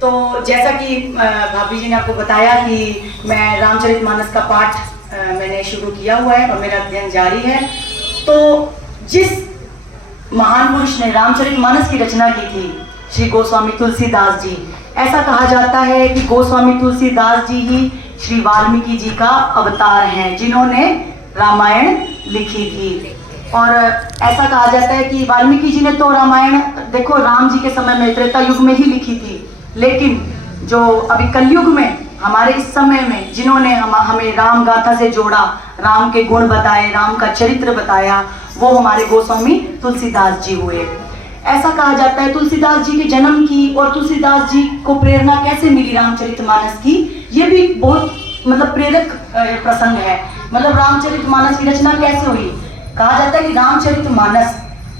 तो जैसा कि भाभी जी ने आपको बताया कि मैं रामचरितमानस का पाठ मैंने शुरू किया हुआ है और मेरा अध्ययन जारी है। तो जिस महान पुरुष ने रामचरितमानस की रचना की थी, श्री गोस्वामी तुलसीदास जी, ऐसा कहा जाता है कि गोस्वामी तुलसीदास जी ही श्री वाल्मीकि जी का अवतार हैं, जिन्होंने रामायण लिखी थी। और ऐसा कहा जाता है कि वाल्मीकि जी ने तो रामायण देखो राम जी के समय में, त्रेता युग में ही लिखी थी, लेकिन जो अभी कलयुग में हमारे इस समय में जिन्होंने हमें राम गाथा से जोड़ा, राम के गुण बताए, राम का चरित्र बताया, वो हमारे गोस्वामी तुलसीदास जी हुए। ऐसा कहा जाता है तुलसीदास जी के जन्म की और तुलसीदास जी को प्रेरणा कैसे मिली रामचरितमानस की, ये भी बहुत मतलब प्रेरक प्रसंग है। मतलब रामचरितमानस की रचना कैसे हुई? कहा जाता है कि रामचरितमानस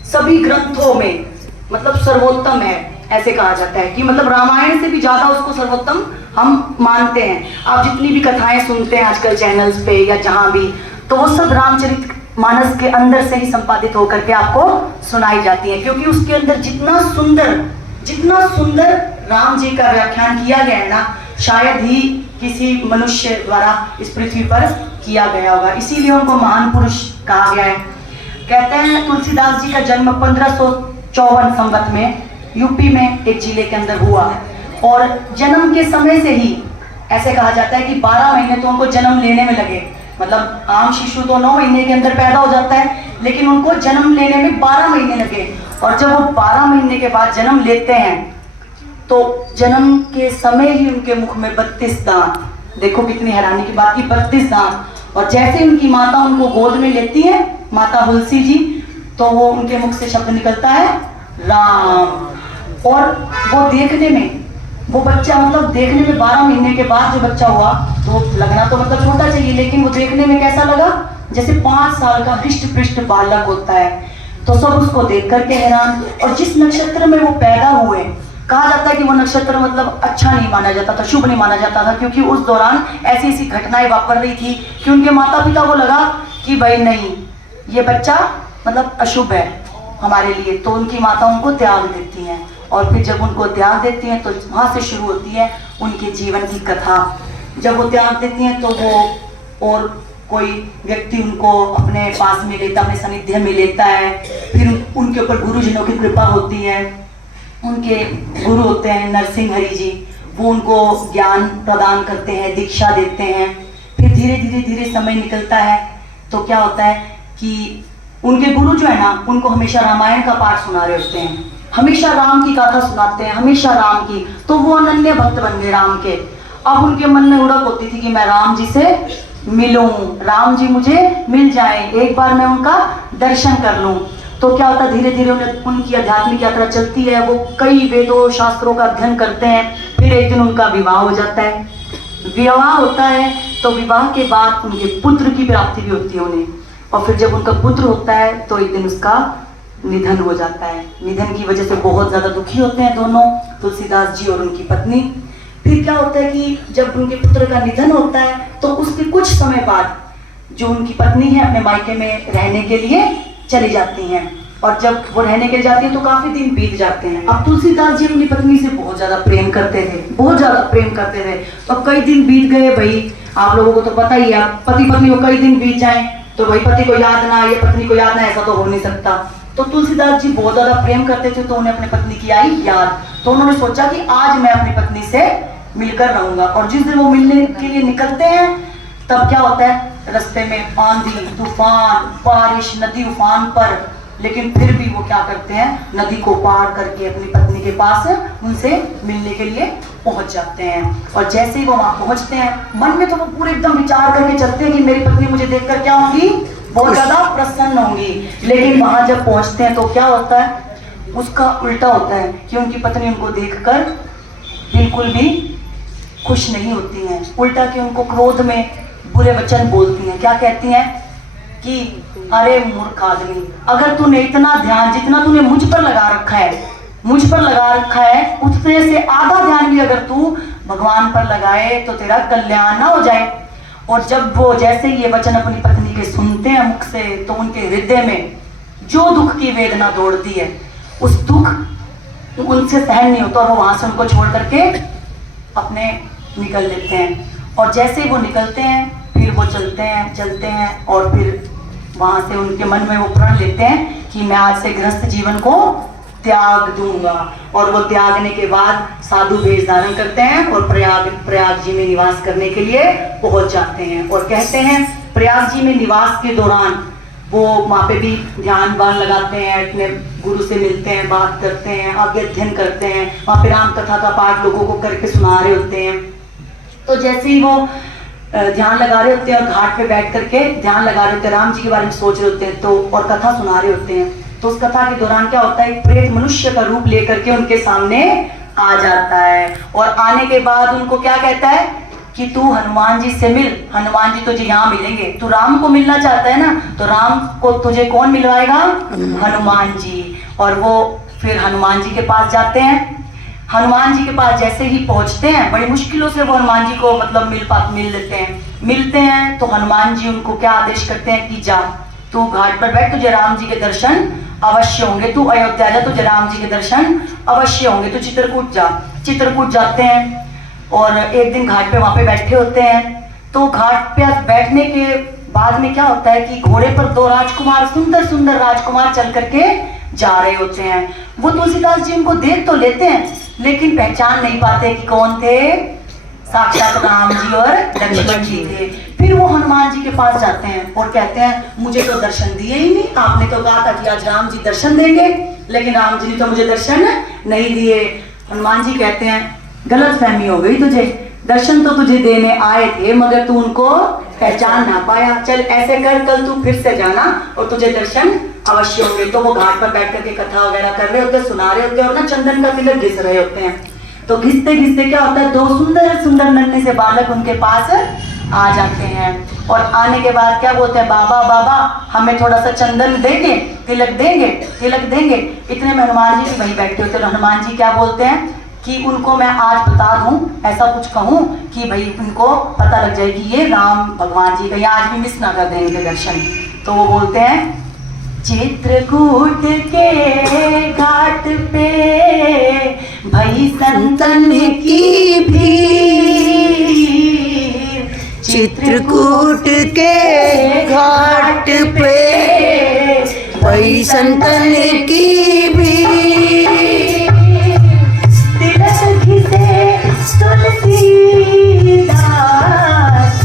सभी ग्रंथों में मतलब सर्वोत्तम है। ऐसे कहा जाता है कि मतलब रामायण से भी ज्यादा उसको सर्वोत्तम हम मानते हैं। आप जितनी भी कथाएं सुनते हैं आजकल चैनल्स पे या जहां भी, तो वो सब रामचरितमानस के अंदर से ही संपादित होकर के आपको सुनाई जाती है, क्योंकि उसके अंदर जितना सुंदर राम जी का व्याख्यान किया गया है ना, शायद ही किसी मनुष्य द्वारा इस पृथ्वी पर किया गया होगा। इसीलिए उनको महान पुरुष कहा गया है। कहते हैं तुलसीदास जी का जन्म 1554 संवत में यूपी में एक जिले के अंदर हुआ, और जन्म के समय से ही ऐसे कहा जाता है कि 12 महीने तो उनको जन्म लेने में लगे। मतलब आम शिशु तो 9 महीने के अंदर पैदा हो जाता है, लेकिन उनको जन्म लेने में 12 महीने लगे। और जब वो 12 महीने के बाद जन्म लेते हैं तो जन्म के समय ही उनके मुख में 32 दांत, देखो कितनी हैरानी की बात की, 32 दांत। और जैसे उनकी माता उनको गोद में लेती है, माता हुलसी जी, तो वो उनके मुख से शब्द निकलता है राम। और वो देखने में वो बच्चा मतलब देखने में 12 महीने के बाद जो बच्चा हुआ तो लगना तो मतलब छोटा चाहिए, लेकिन वो देखने में कैसा लगा? जैसे 5 साल का हृष्ट पृष्ठ बालक होता है। तो सब उसको देख करके हैरान। और जिस नक्षत्र में वो पैदा हुए, कहा जाता है कि वो नक्षत्र मतलब अच्छा नहीं माना जाता था, शुभ नहीं माना जाता था, क्योंकि उस दौरान ऐसी ऐसी घटनाएं वापर रही थी कि उनके माता पिता को लगा कि भाई नहीं, ये बच्चा मतलब अशुभ है हमारे लिए। तो उनकी माता उनको त्याग देती हैं, और फिर जब उनको त्याग देती हैं तो वहाँ से शुरू होती है उनके जीवन की कथा। जब वो त्याग देती हैं तो वो और कोई व्यक्ति उनको अपने पास में लेता, अपने सानिध्य में लेता है। फिर उनके ऊपर गुरुजनों की कृपा होती है। उनके गुरु होते हैं नरसिंह हरि जी, वो उनको ज्ञान प्रदान करते हैं, दीक्षा देते हैं। फिर धीरे धीरे समय निकलता है तो क्या होता है कि उनके गुरु जो है ना, उनको हमेशा रामायण का पाठ सुना रहे होते हैं, हमेशा राम की गाथा सुनाते हैं, हमेशा राम की। तो वो अनन्य भक्त बन गए राम के। अब उनके मन में उड़क होती थी कि मैं राम जी से मिलूं, राम जी मुझे मिल जाएं, एक बार मैं उनका दर्शन कर लूं। तो क्या होता है, धीरे धीरे उनकी आध्यात्मिक यात्रा चलती है। वो कई वेदों शास्त्रों का अध्ययन करते हैं। फिर एक दिन उनका विवाह हो जाता है। विवाह होता है तो विवाह के बाद उनके पुत्र की प्राप्ति भी होती है उन्हें। और फिर जब उनका पुत्र होता है तो एक दिन उसका निधन हो जाता है। निधन की वजह से बहुत ज्यादा दुखी होते हैं दोनों, तुलसीदास जी और उनकी पत्नी। फिर क्या होता है कि जब उनके पुत्र का निधन होता है तो उसके कुछ समय बाद जो उनकी पत्नी है अपने मायके में रहने के लिए चली जाती हैं। और जब वो रहने के लिए जाती है तो काफी दिन बीत जाते हैं। अब तुलसीदास जी अपनी पत्नी से बहुत ज्यादा प्रेम करते थे, बहुत ज्यादा प्रेम करते थे। तो कई दिन बीत गए। भाई आप लोगों को तो पता ही है, पति पत्नी को कई दिन बीत जाए तो भाई पति को याद ना आए, पत्नी को याद ना, ऐसा तो हो नहीं सकता। तो तुलसीदास जी बहुत ज्यादा प्रेम करते थे, तो उन्हें अपनी पत्नी की आई याद। तो उन्होंने सोचा कि आज मैं अपनी पत्नी से मिलकर रहूंगा। और जिस दिन वो मिलने के लिए निकलते हैं तब क्या होता है, रास्ते में आंधी तूफान बारिश, नदी उफान पर, लेकिन फिर भी वो क्या करते हैं, नदी को पार करके अपनी पत्नी के पास उनसे मिलने के लिए पहुंच जाते हैं। और जैसे ही वो वहां पहुंचते हैं, मन में तो वो पूरे एकदम विचार करके चलते हैं कि मेरी पत्नी मुझे देखकर क्या होंगी, बहुत ज्यादा प्रसन्न होंगी। लेकिन वहां जब पहुंचते हैं तो क्या होता है, उसका उल्टा होता है कि उनकी पत्नी उनको देखकर बिल्कुल भी खुश नहीं होती हैं। उल्टा कि उनको क्रोध में बुरे वचन बोलती हैं। क्या कहती हैं कि अरे मूर्ख आदमी, अगर तूने इतना ध्यान जितना तूने मुझ पर लगा रखा है उतने से आधा ध्यान भी अगर तू भगवान पर लगाए तो तेरा कल्याण ना हो जाए। और जब वो जैसे ये वचन अपनी पत्नी के सुनते हैं मुख से, तो उनके हृदय में जो दुख की वेदना दौड़ती है, उस दुख उनसे सहन नहीं होता और वो वहाँ से उनको छोड़ करके अपने निकल लेते हैं। और जैसे वो निकलते हैं फिर वो चलते हैं और फिर वहाँ से उनके मन में वो प्रण लेते हैं कि मैं आज से गृहस्थ जीवन को त्याग दूंगा। और वो त्यागने के बाद साधु वेश धारण करते हैं और प्रयाग जी में निवास करने के लिए पहुंच जाते हैं। और कहते हैं प्रयाग जी में निवास के दौरान वो वहाँ पे भी ध्यान बान लगाते हैं, अपने गुरु से मिलते हैं, बात करते हैं, आगे अध्ययन करते हैं। वहाँ पे राम कथा का पाठ लोगों को करके सुना रहे होते हैं। तो जैसे ही वो ध्यान लगा रहे होते हैं और घाट पे बैठ करके ध्यान लगा रहे होते हैं, राम जी के बारे में सोच रहे होते हैं तो और कथा सुना रहे होते हैं, तो उस कथा के दौरान क्या होता है, एक प्रेत मनुष्य का रूप लेकर के उनके सामने आ जाता है। और आने के बाद उनको क्या कहता है कि तू हनुमान जी से मिल, हनुमान जी तुझे यहाँ मिलेंगे। तू राम को मिलना चाहता है ना, तो राम को तुझे कौन मिलवाएगा, हनुमान जी। और वो फिर हनुमान जी के पास जाते हैं। हनुमान जी के पास जैसे ही पहुंचते हैं, बड़ी मुश्किलों से वो हनुमान जी को मतलब मिलते हैं तो हनुमान जी उनको क्या आदेश करते हैं कि जा तू घाट पर बैठ, तुझे राम जी के दर्शन अवश्य होंगे। तू अयोध्या जा, तुझे राम जी के दर्शन अवश्य होंगे। तू चित्रकूट जा। चित्रकूट जाते हैं और एक दिन घाट पे वहां पे बैठे होते हैं। तो घाट पे बैठने के बाद में क्या होता है कि घोड़े पर दो राजकुमार, सुंदर सुंदर राजकुमार चल करके जा रहे होते हैं। वो तुलसीदास जी उनको देख तो लेते हैं लेकिन पहचान नहीं पाते कि कौन थे, साक्षात राम जी और लक्ष्मण जी थे। फिर वो हनुमान जी के पास जाते हैं और कहते हैं मुझे तो दर्शन दिए ही नहीं, आपने तो कहा था कि आज राम जी दर्शन देंगे, लेकिन राम जी ने तो मुझे दर्शन नहीं दिए। हनुमान जी कहते हैं गलत फहमी हो गई तुझे, दर्शन तो तुझे देने आए थे मगर तू उनको पहचान ना पाया। चल ऐसे कर, कल तू फिर से जाना और तुझे दर्शन अवश्य होंगे। तो वो घाट पर बैठ करके कथा वगैरह कर रहे होते, सुना रहे होते और ना चंदन का तिलक घिस रहे होते हैं। तो घिसते घिसते क्या होता है, दो सुंदर सुंदर नन्हे से बालक उनके पास आ जाते हैं। और आने के बाद क्या बोलते हैं, बाबा बाबा हमें थोड़ा सा चंदन देंगे, तिलक देंगे, तिलक देंगे। इतने में हनुमान जी भी वहीं बैठे होते हैं। हनुमान जी क्या बोलते हैं कि उनको मैं आज बता दूं, ऐसा कुछ कहूं कि भाई उनको पता लग जाए कि ये राम भगवान जी का, या आज भी मिस ना कर दें इनके दर्शन। तो वो बोलते हैं चित्रकूट के घाट पे भई संतन की भीड़, चित्रकूट के घाट पे भई संतन की भीड़, तिलक घिसे तुलसीदास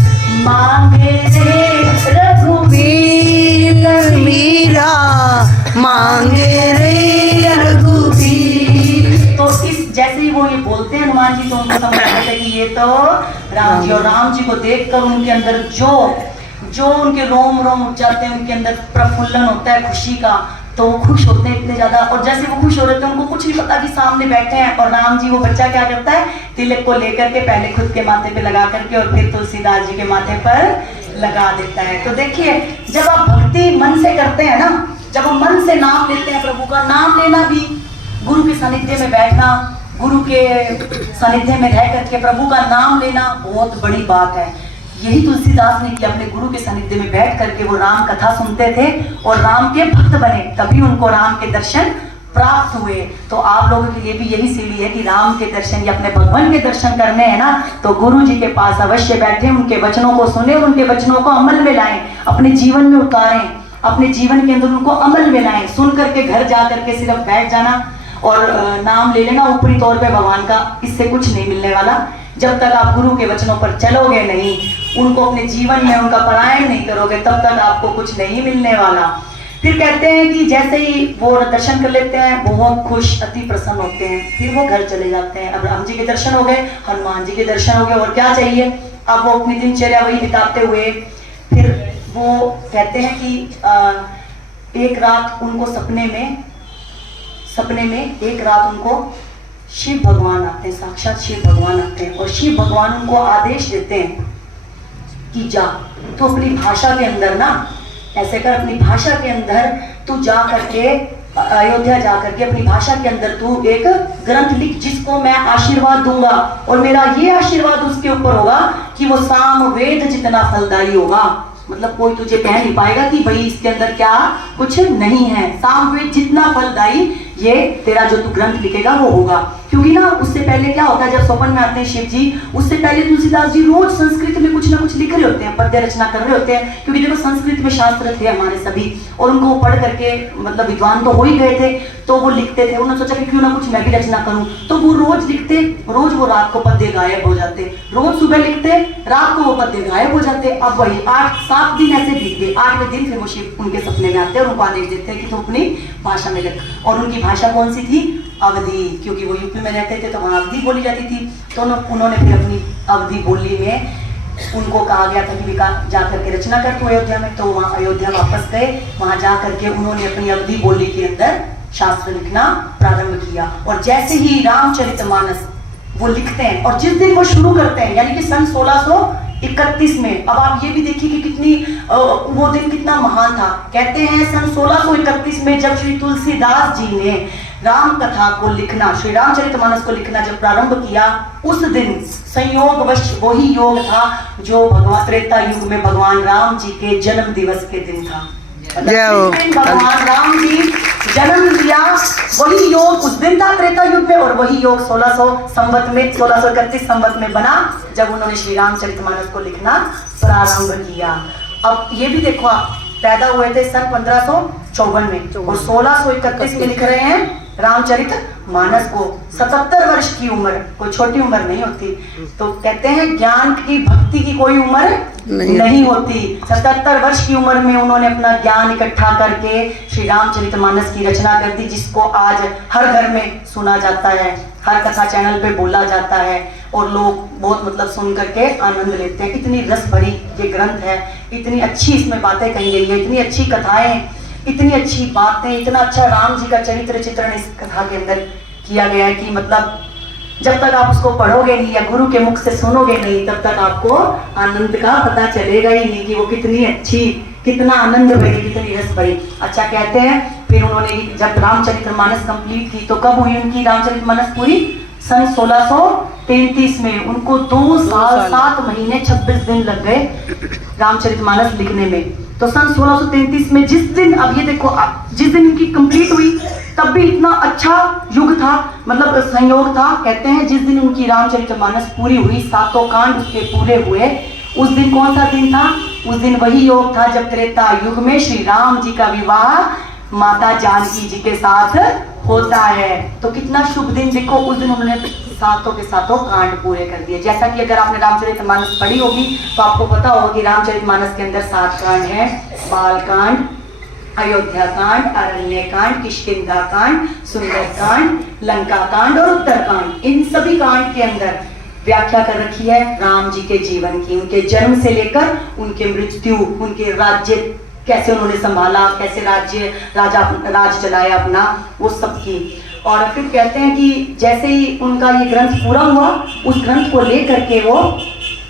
मांगे रे रघुवीर, मीरा मांगे रे रघुवीर। तो इस जैसे ही वो ये बोलते हैं हनुमान जी तो उनको समझ आता है कि ये तो राम जी, और राम जी को देखकर उनके अंदर जो उनके रोम रोम उठ जाते हैं, उनके अंदर प्रफुल्लन होता है खुशी का। तो वो खुश होते हैं इतने ज्यादा, और जैसे वो खुश हो रहे थे उनको कुछ नहीं पता कि सामने बैठे हैं। और राम जी वो बच्चा क्या करता है, तिलक को लेकर के पहले खुद के माथे पे लगा करके और फिर तुलसीदास जी के माथे पर लगा देता है। तो देखिए जब आप भक्ति मन से करते हैं ना, जब हम मन से नाम लेते हैं, प्रभु का नाम लेना भी, गुरु के सानिध्य में बैठना, गुरु के सानिध्य में रह करके प्रभु का नाम लेना बहुत बड़ी बात है। यही तुलसीदास ने किया, अपने गुरु के सानिध्य में बैठ करके वो राम कथा सुनते थे और राम के भक्त बने, तभी उनको राम के दर्शन प्राप्त हुए। तो आप लोगों के लिए भी यही सीढ़ी है कि राम के दर्शन या अपने भगवान के दर्शन करने हैं ना, तो गुरु जी के पास अवश्य बैठे, उनके वचनों को सुने और उनके वचनों को अमल में लाएं, अपने जीवन में उतारें, अपने जीवन के अंदर उनको अमल में लाएं। सुन करके घर जा करके सिर्फ बैठ जाना और नाम ले लेना ऊपरी तौर पे भगवान का, इससे कुछ नहीं मिलने वाला। जब तक आप गुरु के वचनों पर चलोगे नहीं, उनको अपने जीवन में उनका पारायण नहीं करोगे, तब तक आपको कुछ नहीं मिलने वाला। फिर कहते हैं कि जैसे ही वो दर्शन कर लेते हैं, बहुत खुश, अति प्रसन्न होते हैं, फिर वो घर चले जाते हैं। अब राम जी के दर्शन हो गए, हनुमान जी के दर्शन हो गए, और क्या चाहिए। अब वो अपनी दिनचर्या वही बिताते हुए फिर वो कहते हैं कि एक रात उनको सपने में एक रात उनको शिव भगवान आते हैं, साक्षात शिव भगवान आते हैं, और शिव भगवान उनको आदेश देते हैं कि जा तो अपनी भाषा के अंदर ना ऐसे कर, अपनी भाषा के अंदर तू जा करके अयोध्या जा करके अपनी भाषा के अंदर तू एक ग्रंथ लिख, जिसको मैं आशीर्वाद दूंगा, और मेरा ये आशीर्वाद उसके ऊपर होगा कि वो साम वेद जितना फलदायी होगा। मतलब कोई तुझे कह नहीं पाएगा कि भाई इसके अंदर क्या कुछ नहीं है। साम वेद जितना फलदायी ये तेरा जो तू ग्रंथ लिखेगा वो होगा। क्योंकि ना उससे पहले क्या होता है, जब स्वप्न में आते हैं शिव जी, उससे पहले तुलसीदास जी रोज संस्कृत में कुछ ना कुछ लिख रहे होते हैं, पद्य रचना कर रहे होते हैं। क्योंकि देखो संस्कृत में शास्त्र थे हमारे सभी, और उनको पढ़ करके मतलब विद्वान तो हो ही गए थे, तो वो लिखते थे। उन्होंने सोचा कि क्यों ना कुछ मैं भी रचना करूं, तो वो रोज लिखते, रोज वो रात को पद्य गायब हो जाते, रोज सुबह लिखते, रात को वो पद्य गायब हो जाते। अब वही 8-7 दिन ऐसे बीत गए। 8वें दिन फिर वो शिव उनके सपने में आते हैं और उनको आदेश देते हैं कि तुम अपनी भाषा में लिख। और उनकी भाषा कौन सी थी? अवधी, क्योंकि वो यूपी में रहते थे तो वहाँ अवधी बोली जाती थी। तो उन्होंने फिर अपनी अवधी बोली में उनको कहा गया था कि विकास जा करके रचना कर तू अयोध्या में। तो वहाँ अयोध्या वापस गए, वहाँ जा करके उन्होंने अपनी अवधी बोली के अंदर शास्त्र लिखना प्रारंभ किया। और जैसे ही रामचरितमानस वो लिखते हैं और जिस दिन वो शुरू करते हैं, यानी कि सन 1631 में, अब आप ये भी देखिए कि कितनी वो दिन कितना महान था। कहते हैं सन 1631 में जब श्री तुलसीदास जी ने राम कथा को लिखना, श्री रामचरितमानस को लिखना जब प्रारंभ किया, उस दिन संयोगवश वही योग था जो भगवान त्रेता युग में भगवान राम जी के जन्म दिवस के दिन था। भगवान राम जी जन्म लिया, वही योग उस दिन था त्रेता युग में, और वही योग 1631 संवत में बना जब उन्होंने श्री रामचरितमानस को लिखना प्रारंभ किया। अब ये भी देखो, आप पैदा हुए थे सन 1554 में और 1631 में लिख रहे हैं रामचरित मानस को। 77 वर्ष की उम्र कोई छोटी उम्र नहीं होती। तो कहते हैं ज्ञान की भक्ति की कोई उम्र नहीं होती। 77 वर्ष की उम्र में उन्होंने अपना ज्ञान इकट्ठा करके श्री रामचरित मानस की रचना कर दी, जिसको आज हर घर में सुना जाता है, हर कथा चैनल पे बोला जाता है और लोग बहुत मतलब सुन करके आनंद लेते हैं। इतनी रस भरी ये ग्रंथ है, इतनी अच्छी इसमें बातें कही गई है, इतनी अच्छी कथाएं, इतनी अच्छी बातें, इतना अच्छा राम जी का चरित्र चित्रण इस कथा के अंदर किया गया है कि मतलब जब तक आप उसको पढ़ोगे नहीं या गुरु के मुख से सुनोगे नहीं, तब तक आपको आनंद का पता चलेगा ही नहीं कि वो कितनी अच्छी, कितना आनंद भरी, कितनी रस भरी। अच्छा, कहते हैं फिर उन्होंने जब रामचरितमानस कंप्लीट की, तो कब हुई उनकी रामचरितमानस पूरी? सन 1633 में। उनको 2 साल 7 महीने 26 दिन लग गए रामचरितमानस लिखने में। तो सन 1633 में जिस दिन, अब ये देखो, जिस दिन इनकी कंप्लीट हुई तब भी इतना अच्छा युग था, मतलब संयोग था। कहते हैं जिस दिन उनकी रामचरितमानस पूरी हुई, 7 कांड उसके पूरे हुए, उस दिन कौन सा दिन था? उस दिन वही योग था जब त्रेता युग में श्री राम जी का विवाह माता जानकी जी के साथ होता है। तो कितना शुभ दिन, देखो उस दिन उन्होंने 7 के 7 कांड पूरे कर दिए। जैसा कि अगर आपने रामचरितमानस पढ़ी होगी तो आपको पता होगा कि रामचरितमानस के अंदर 7 कांड हैं। बाल कांड, अयोध्या कांड, अरण्य कांड, किष्किंधा कांड, सुंदर कांड, लंका कांड और उत्तर कांड। इन सभी कांड के अंदर व्याख्या कर रखी है राम जी के जीवन की, उनके जन्म से लेकर उनके मृत्यु, उनके राज्य कैसे उन्होंने संभाला, कैसे राज चलाया अपना, वो सब की। और फिर कहते हैं कि जैसे ही उनका ये ग्रंथ पूरा हुआ, उस ग्रंथ को लेकर के वो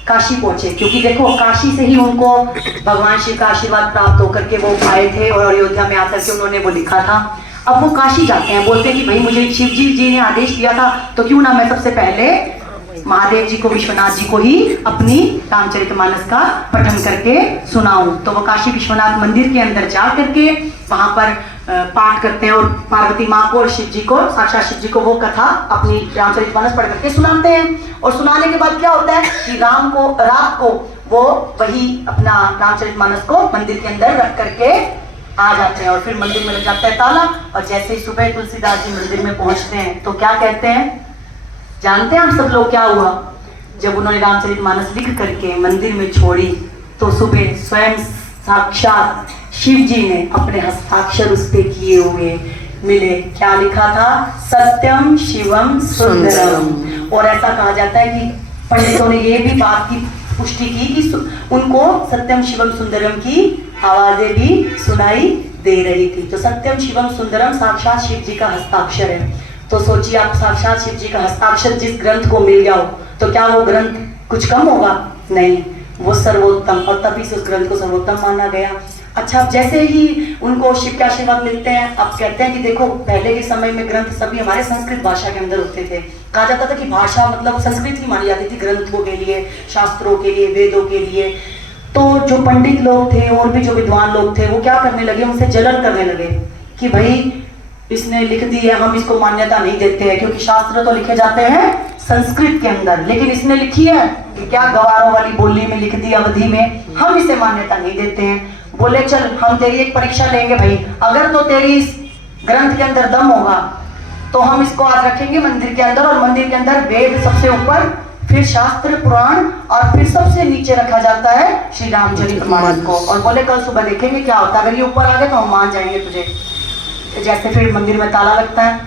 काशी पहुंचे, क्योंकि देखो काशी से ही उनको भगवान शिव का आशीर्वाद प्राप्त होकर के वो आए थे और अयोध्या में आकर के उन्होंने वो लिखा था। अब वो काशी जाते हैं, बोलते हैं कि भाई मुझे शिव जी ने आदेश दिया था, तो क्यों ना मैं सबसे पहले महादेव जी को, विश्वनाथ जी को ही अपनी रामचरितमानस का पठन करके सुनाऊं। तो वो काशी विश्वनाथ मंदिर के अंदर जा करके वहां पर पाठ करते हैं और पार्वती माँ को और शिव जी को, साक्षात शिव जी को वो कथा अपनी रामचरितमानस पढ़ करके सुनाते हैं। और सुनाने के बाद क्या होता है कि रात को वो वही अपना रामचरितमानस को मंदिर के अंदर रख करके आ जाते हैं और फिर मंदिर में लग जाता है ताला। और जैसे ही सुबह तुलसीदास जी मंदिर में पहुंचते हैं तो क्या कहते हैं, जानते हैं हम सब लोग क्या हुआ? जब उन्होंने रामचरितमानस लिख करके मंदिर में छोड़ी तो सुबह स्वयं साक्षात शिव जी ने अपने हस्ताक्षर उस पे किए हुए मिले। क्या लिखा था? सत्यम शिवम सुंदरम। और ऐसा कहा जाता है कि पंडितों ने ये भी बात की पुष्टि की कि उनको सत्यम शिवम सुंदरम की आवाजें भी सुनाई दे रही थी। तो सत्यम शिवम सुंदरम साक्षात शिव जी का हस्ताक्षर है। तो सोचिए आप, साक्षात शिव जी का हस्ताक्षर जिस ग्रंथ को मिल गया हो तो क्या वो ग्रंथ कुछ कम होगा? नहीं, वो सर्वोत्तम, और तभी से उस ग्रंथ को सर्वोत्तम माना गया। अच्छा, जैसे ही उनको शिव के आशीर्वाद मिलते हैं, अब कहते हैं कि देखो पहले के समय में ग्रंथ सभी हमारे संस्कृत भाषा के अंदर होते थे। कहा जाता था कि भाषा मतलब संस्कृत ही मानी जाती थी ग्रंथों के लिए, शास्त्रों के लिए, वेदों के लिए। तो जो पंडित लोग थे और भी जो विद्वान लोग थे वो क्या करने लगे, उनसे जलन करने लगे कि भाई इसने लिख दी है, हम इसको मान्यता नहीं देते हैं, क्योंकि शास्त्र तो लिखे जाते हैं संस्कृत के अंदर, लेकिन इसने लिखी है कि क्या गवारों वाली बोली में लिख दी अवधि में, हम इसे मान्यता नहीं देते हैं। बोले चल हम तेरी एक परीक्षा लेंगे भाई, अगर तो तेरी इस ग्रंथ के अंदर दम होगा तो हम इसको आज रखेंगे मंदिर के अंदर, और मंदिर के अंदर वेद सबसे ऊपर, फिर शास्त्र पुराण, और फिर सबसे नीचे रखा जाता है श्री रामचरितमानस को। और बोले कल सुबह देखेंगे क्या होता है, अगर ये ऊपर आ गए तो हम मान जाएंगे तुझे। जैसे फिर मंदिर में ताला लगता है,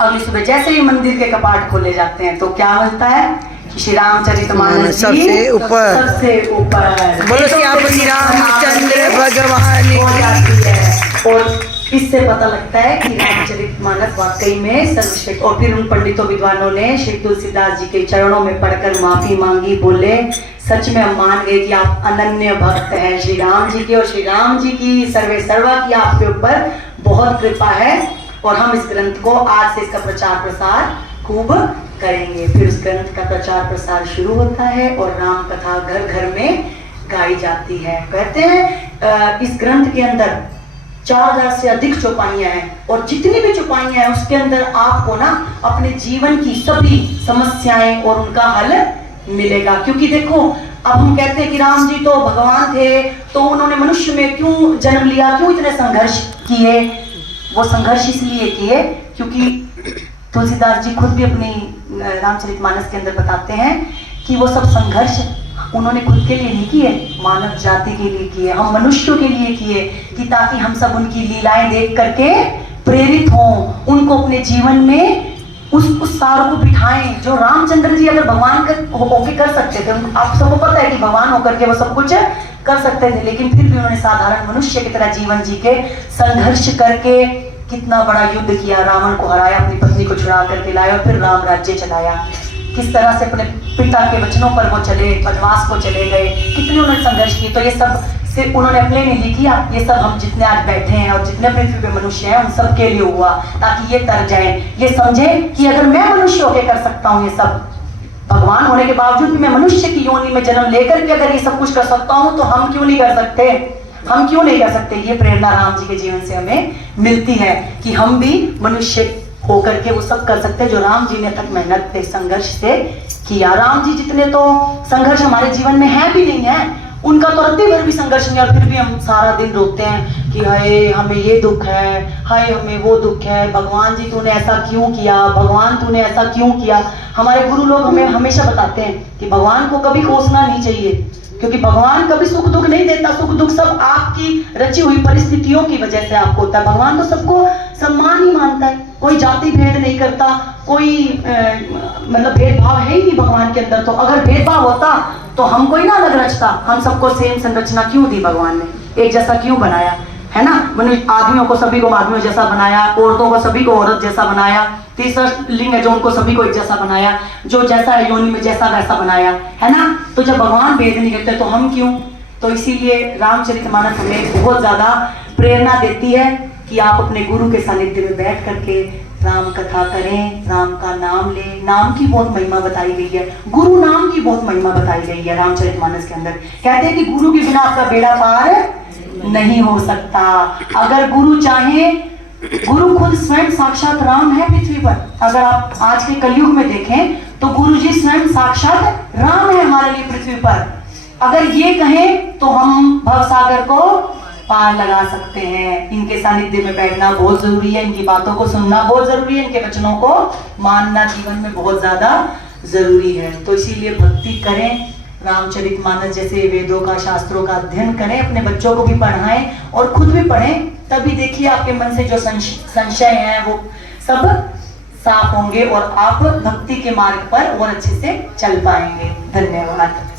अगली सुबह जैसे ही मंदिर के कपाट खोले जाते हैं तो क्या मिलता है कि श्री रामचरितमानस सबसे ऊपर, सबसे ऊपर बोलो श्री रामचंद्र भगवान हो जाती है। और इससे पता लगता है कि रामचरितमानस वाकई में सर्वश्रेष्ठ। और फिर उन पंडितों विद्वानों ने श्री तुलसीदास जी के चरणों में पड़कर माफी मांगी, बोले सच में हम मान गए कि आप अनन्य भक्त हैं श्री राम जी के, और श्री राम जी की सर्वे सर्वा की आपके ऊपर बहुत कृपा है, और हम इस ग्रंथ को आज से इसका प्रचार प्रसार खूब करेंगे। फिर उस ग्रंथ का प्रचार प्रसार शुरू होता है और राम कथा घर घर में गाई जाती है। कहते हैं इस ग्रंथ के अंदर 4000 से अधिक चौपाइयां हैं, और जितनी भी चौपाइयां हैं उसके अंदर आपको ना अपने जीवन की सभी समस्याएं और उनका हल मिलेगा। क्योंकि देखो अब हम कहते हैं कि राम जी तो भगवान थे, तो उन्होंने मनुष्य में क्यों जन्म लिया, क्यों इतने संघर्ष किए। वो संघर्ष इसलिए किए क्योंकि तुलसीदास जी खुद भी अपनी रामचरितमानस के अंदर बताते हैं कि वो सब संघर्ष उन्होंने खुद के लिए नहीं किए, मानव जाति के लिए किए, हम मनुष्यों के लिए किए, कि ताकि हम सब उनकी लीलाएं देख करके प्रेरित हों, उनको अपने जीवन में उस सार को बिठाएं जो रामचंद्र जी अगर भगवान होके कर सकते थे। आप सबको पता है कि भगवान होकर के वो सब कुछ कर सकते थे, लेकिन फिर भी उन्होंने साधारण मनुष्य की तरह जीवन जी के संघर्ष करके कितना बड़ा युद्ध किया, रावण को हराया, अपनी पत्नी को छुड़ा करके लाया, और फिर राम राज्य चलाया। किस तरह से अपने पिता के वचनों पर वो चले, वनवास को चले गए, कितने उन्होंने संघर्ष किए। तो ये सब सिर्फ उन्होंने अपने लिए नहीं किया, ये सब हम जितने आज बैठे हैं और जितने पृथ्वी पे मनुष्य हैं उन सब के लिए हुआ, ताकि ये तर जाए, ये समझे कि अगर मैं मनुष्य होकर कर सकता हूँ ये सब, भगवान होने के बावजूद भी मैं मनुष्य की योनि में जन्म लेकर के अगर ये सब कुछ कर सकता हूँ, तो हम क्यों नहीं कर सकते, हम क्यों नहीं कर सकते। ये प्रेरणा राम जी के जीवन से हमें मिलती है कि हम भी मनुष्य होकर के वो सब कर सकते हैं जो राम जी ने तक मेहनत से संघर्ष से किया। राम जी जितने तो संघर्ष हमारे जीवन में है भी नहीं है, उनका तो रत्ती भर भी संघर्ष नहीं, और फिर भी हम सारा दिन रोते हैं कि हाय हमें ये दुख है, हाय हमें वो दुख है, भगवान जी तूने ऐसा क्यों किया, भगवान तूने ऐसा क्यों किया। हमारे गुरु लोग हमें हमेशा बताते हैं कि भगवान को कभी कोसना नहीं चाहिए, क्योंकि भगवान कभी सुख दुख नहीं देता, सुख दुख सब आपकी रची हुई परिस्थितियों की वजह से आपको होता है। भगवान तो सबको सम्मान ही मानता है, कोई जाति भेद नहीं करता, कोई मतलब भेदभाव है ही नहीं भगवान के अंदर। तो अगर भेदभाव होता तो हम कोई ना अलग रचता, हम सबको सेम संरचना क्यों दी भगवान ने, एक जैसा क्यों बनाया, है ना। आदमियों को सभी को आदमियों जैसा बनाया, औरतों को सभी को औरत जैसा बनाया, तीसरा लिंग है जो उनको सभी को एक जैसा बनाया, जो जैसा है योनि में जैसा वैसा बनाया, है ना। तो जब भगवान भेद नहीं करते तो हम क्यों। तो इसीलिए रामचरितमानस हमें बहुत ज्यादा प्रेरणा देती है कि आप अपने गुरु के सानिध्य में बैठ करके राम कथा करें, राम का नाम लें। नाम की बहुत महिमा बताई गई है, गुरु नाम की बहुत महिमा बताई गई है रामचरितमानस के अंदर। कहते हैं कि गुरु के बिना आपका बेड़ा पार नहीं हो सकता। अगर गुरु चाहे, गुरु खुद स्वयं साक्षात राम है पृथ्वी पर। अगर आप आज के कलयुग में देखें तो गुरु जी स्वयं साक्षात राम है हमारे लिए पृथ्वी पर। अगर ये कहें तो हम भवसागर को पार लगा सकते हैं। इनके सानिध्य में बैठना बहुत जरूरी है, इनकी बातों को सुनना बहुत जरूरी है, इनके वचनों को मानना जीवन में बहुत ज्यादा जरूरी है। तो इसीलिए भक्ति करें, रामचरितमानस जैसे वेदों का, शास्त्रों का अध्ययन करें, अपने बच्चों को भी पढ़ाएं और खुद भी पढ़ें। तभी देखिए आपके मन से जो संशय है वो सब साफ होंगे और आप भक्ति के मार्ग पर और अच्छे से चल पाएंगे। धन्यवाद।